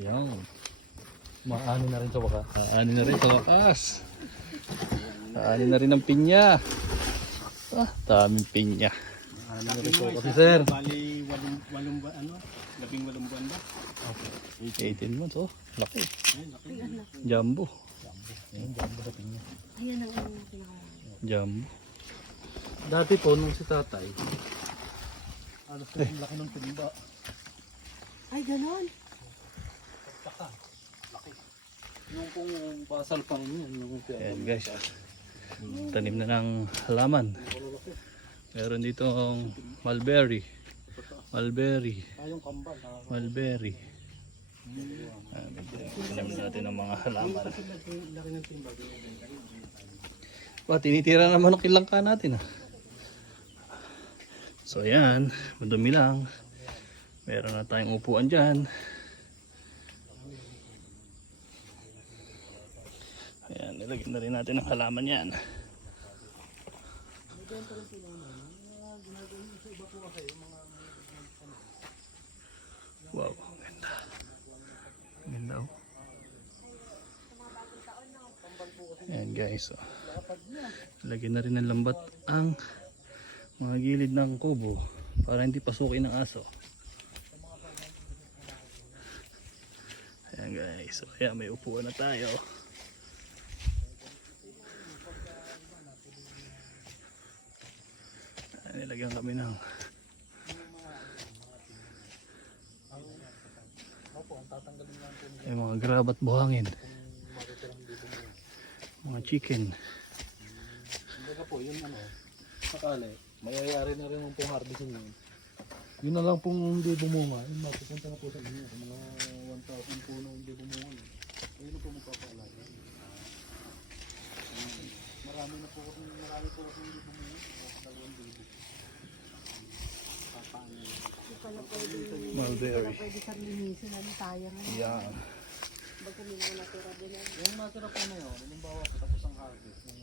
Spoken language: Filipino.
Yan. Maani na rin sa wakas. Maani na rin sa wakas. Maani na rin ang pinya. Ah, daming pinya. Maani na rin sa wakas, sir. Bali, labing walong buwan ba? 18 months, oh. Laki. Ay, laki. Jumbo. Ayun, jumbo sa pinya. Ayan ang pinaka. Jumbo. Dati po, nung si tatay, alas na yung laki ng timba. Ay, ganon. Yung kung pasal pang yun. Ayan guys. Tanim na ng halaman. Meron dito ang mulberry. Mulberry. Yung kambal. Mulberry. Tanim natin ang mga halaman. Laki ng timba. Tinitira naman ang kilangka natin. So ayan, madumi lang. Meron na tayong upuan dyan. Ayan, nilagyan na rin natin ang halaman yan. Wow, ang ganda. Ang ganda, oh. Ayan guys, oh. Lagyan na rin ng lambat ang mga gilid ng kubo para hindi pasukin ng aso. Ayan guys, so ayan, may upuan na tayo. Ayan, nilagyan kami ng ay, mga grab at buhangin, mga chicken. Kumbaga po, yun sakali, mayayari na rin yung pong harvesting yun. Yun na lang pong hindi bumunga, yun mapupunta na po sa inyo, mga 1,000 puno hindi bumunga. Ayun na po magpapaalala. Marami po kasi hindi bumunga. Mulberry. Pwede sa linisin, sayang. Yan. Baga may mga natira din. Yung natira po na yun, halimbawa patapos ang harvest, yung